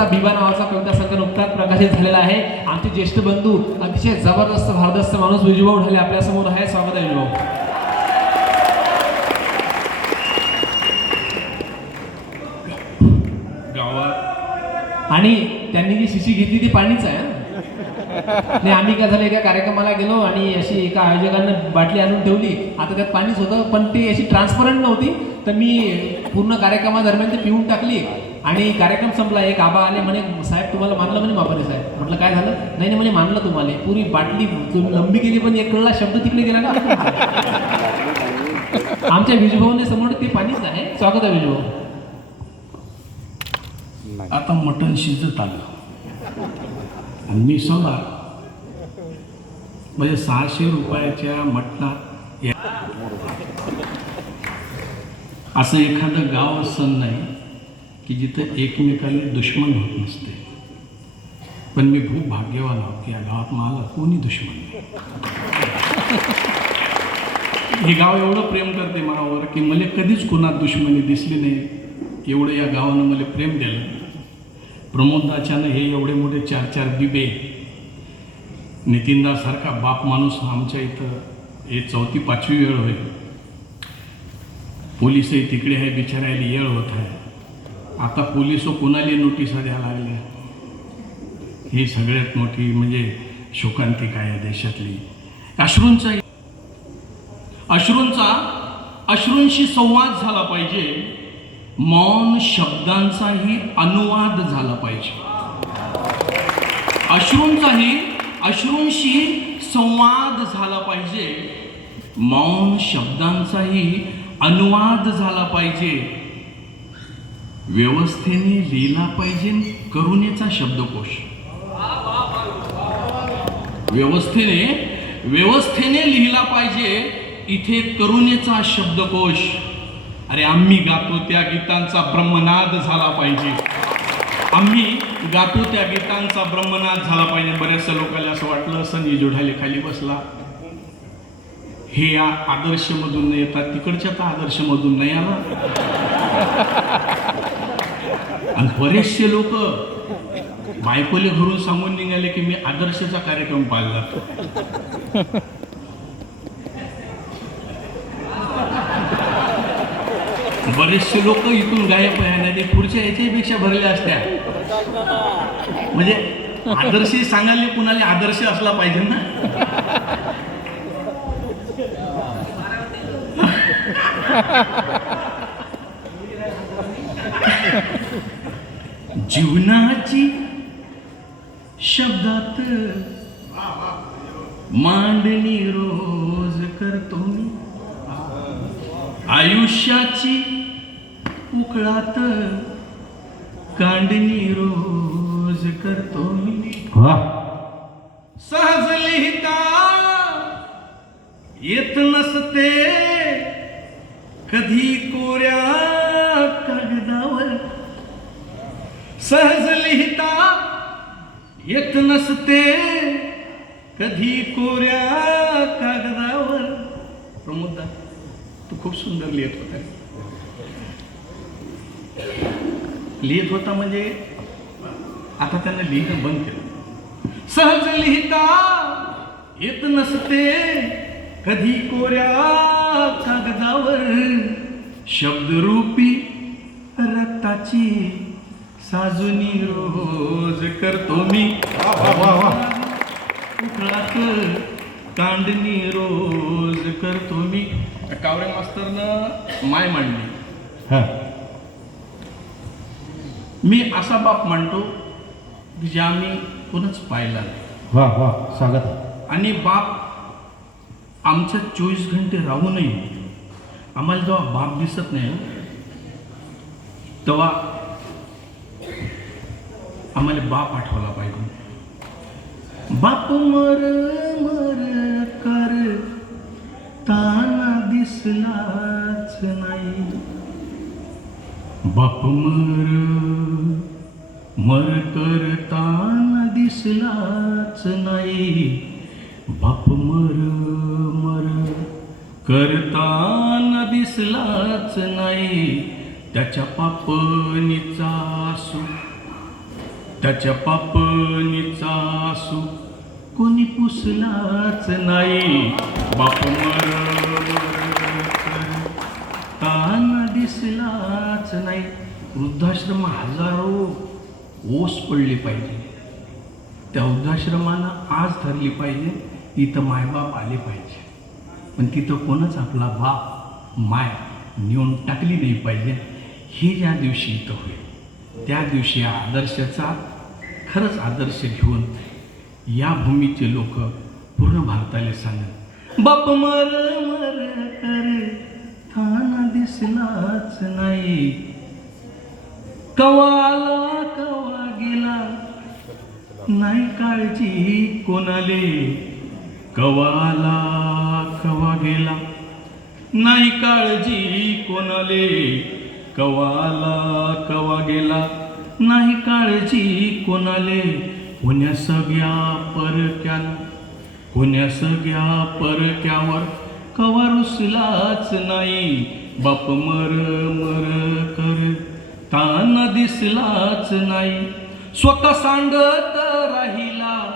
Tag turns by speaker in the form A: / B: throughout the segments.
A: नावाचा बिबा नावाचा कविता संग्रह नुकताच प्रकाशित झालेला आहे? आमचे ज्येष्ठ बंधू अतिशय जबरदस्त भारदस्त माणूस विजूभाऊ ढाले आपल्यासमोर आहे स्वागत आहे विजूभाऊ. आणि त्यांनी जी शिशी घेतली ती पाणीच आहे. नाही आम्ही काय झालं एका कार्यक्रमाला गेलो आणि अशी एका आयोजकानं बाटली आणून ठेवली. आता त्यात पाणीच होतं पण ती अशी ट्रान्सपरंट नव्हती. तर मी पूर्ण कार्यक्रमादरम्यान ते पिऊन टाकली. आणि कार्यक्रम संपला एक आबा आले म्हणे साहेब तुम्हाला मानलं म्हणे बापाने साहेब? म्हटलं काय झालं? नाही नाही म्हणे मानलं तुम्हाला. पुरी बाटली तुम्ही लंबी केली पण एक कळला शब्द तिकडे गेला ना. आमच्या विजूभाऊने समोर ते पाणीच आहे. स्वागत आहे विजूभाऊ.
B: आता मटण शिजत आलं. आणि मी सोला. म्हणजे सहाशे रुपयाच्या मटणात असं एखादं गाव असं नाही. की जिथं एकमेकाला दुश्मन होत नसते. पण मी खूप भाग्यवान आहोत की या गावात मला कोणी दुश्मन नाही. हे गाव एवढं प्रेम करते मनावर की मला कधीच कुणात दुश्मनी दिसली नाही. एवढं या गावानं मला प्रेम दिलं. प्रमोदाच्यानं हे एवढे मोठे चार चार बिबे. नितीनदासारखा बाप माणूस आमच्या इथं हे चौथी पाचवी वेळ होईल पोलिसही तिकडे आहे बिचारायला येळ होत आहे. आता पोलीस कोणाला नोटिसा द्यायला लागल्या ही सगळ्यात मोठी म्हणजे शोकांतिका आहे देशातली? अश्रूंचा अश्रूंचा अश्रूंशी संवाद झाला पाहिजे. मौन शब्दांचाही अनुवाद झाला पाहिजे. अश्रूंचाही अश्रूंशी संवाद झाला पाहिजे. मौन शब्दांचाही अनुवाद झाला पाहिजे. व्यवस्थेने लिहिला पाहिजे करुणेचा शब्दकोश. व्यवस्थेने व्यवस्थेने लिहिला पाहिजे इथे करुणेचा शब्दकोश. अरे आम्ही गातो त्या गीतांचा ब्रह्मनाद झाला पाहिजे. आम्ही गातो त्या गीतांचा ब्रह्मनाद झाला पाहिजे. बऱ्याचशा लोकांना असं वाटलं असं निजोढ्याले खाली बसला. हे या आदर्शमधून नाही येतात तिकडच्या तर आदर्शमधून नाही आला. आणि बरेचसे लोक बायकोले घरून सांगून निघाले की मी आदर्शचा कार्यक्रम पाळला. बरेचसे लोक इथून गायब आहे ते पुढच्या याच्यापेक्षा भरल्या असत्या. म्हणजे आदर्श सांगायला कुणाला आदर्श असला पाहिजे ना? जीवनाची शब्दात मांडणी रोज करतो मी. आयुष्याची उकळात कांडणी रोज करतो मी. सहज लिहिता येत नसते. कधी कोऱ्या कागदावर सहज लिहिता येत नसते. कधी कोऱ्या कागदावर? प्रमोदा तू खूप सुंदर लिहित होता. लिहित होता म्हणजे आता त्यांना लिहिणं बंद केलं. सहज लिहिता येत नसते. कधी कोऱ्या कागदावर? शब्दरूपी रक्ताची साजुनी रोज करतो मी. उकळात कांडणी रोज करतो मी. कावरे मास्तरनं माय मांडली. मी असा बाप मांडतो की जे आम्ही कोणच पाहिला
C: वा वा स्वागत. आहे
B: आणि बाप आमच्या चोवीस घंटे राहूनही आम्हाला जेव्हा बाप दिसत नाही तेव्हा आम्हाला बाप आठवला पाहिजे. बाप मर मर कर ताना दिसलाच नाही. बाप मर मर करताना दिसलाच नाही. बाप मर मर करताना दिसलाच नाही. त्याच्या पापणीचा त्याच्या पापणीचा आसू कोणी पुसलाच नाही. बाप मर ताना दिसलाच नाही. वृद्धाश्रम हजारो ओस पडले पाहिजे. त्या वृद्धाश्रमानं आज धरली पाहिजे. तिथं मायबाप आले पाहिजे. पण तिथं कोणच आपला बाप माय नेऊन टाकली नाही पाहिजे. हे ज्या दिवशी इथं होईल त्या दिवशी आदर्शाचा खरंच आदर्श घेऊन या भूमीचे लोक पूर्ण भारताला सांगत बाप मर मर करे थाना दिसलाच नाही. कवाला कवा गेला नाही काळजी कोणाले. कवाला कवा गेला नाही काळजी कोणाले. कवाला कवा गेला नाही काळजी कोणाले? कोण्या सगळ्या परक्या कोण्या सगळ्या परक्यावर कवा रुसलाच नाही? बाप मर मर कर तान दिसलाच नाही. स्वतः सांगत राहिला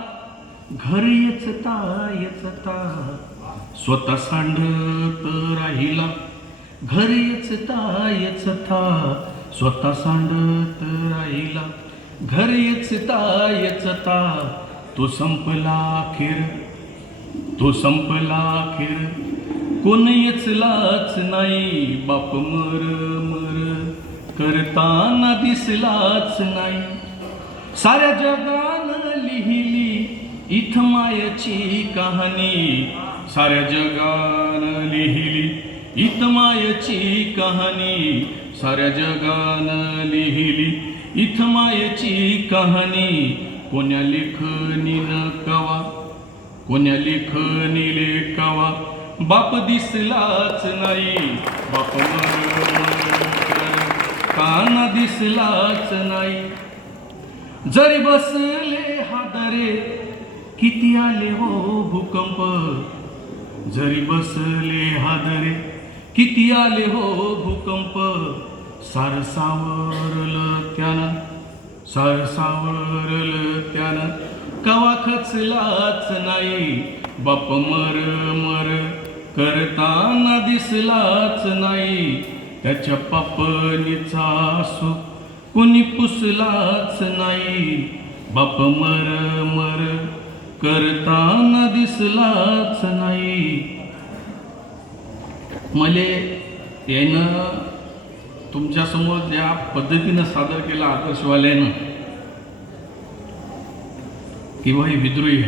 B: घर येचता येचता. स्वतः सांडत राहिला घर येचता येचता. स्वतः सांडत राहिला. घर येचता येचता तो संपला खिर तो संपला खिर कोण येचलाच नाही बाप मर मर. करताना दिसलाच नाही. साऱ्या जगानं लिहिली इथ मायाची कहाणी. साऱ्या जगानं लिहिली इथ मायाची कहाणी. साऱ्या जगानं लिहिली. इथ मायेची कहाणी कोण्या लेखनीनं कवा कोण्या लेखनीले कवा. बाप दिसलाच नाही बाप काना दिसलाच नाही. जरी बसले हादरे किती आले हो भूकंप? जरी बसले हादरे किती आले हो भूकंप? सार सावरलं त्यानं सार सावरलं त्यानं कवा खचलाच नाही बाप मर मर करताना दिसलाच नाही त्याच्या पापणीचा आसू कुणी पुसलाच नाही बाप मर मर करताना दिसलाच नाही. मले यानं तुमच्यासमोर ज्या पद्धतीनं सादर केला आदर्शवाल्यानं किंवा हे विद्रोही आहे.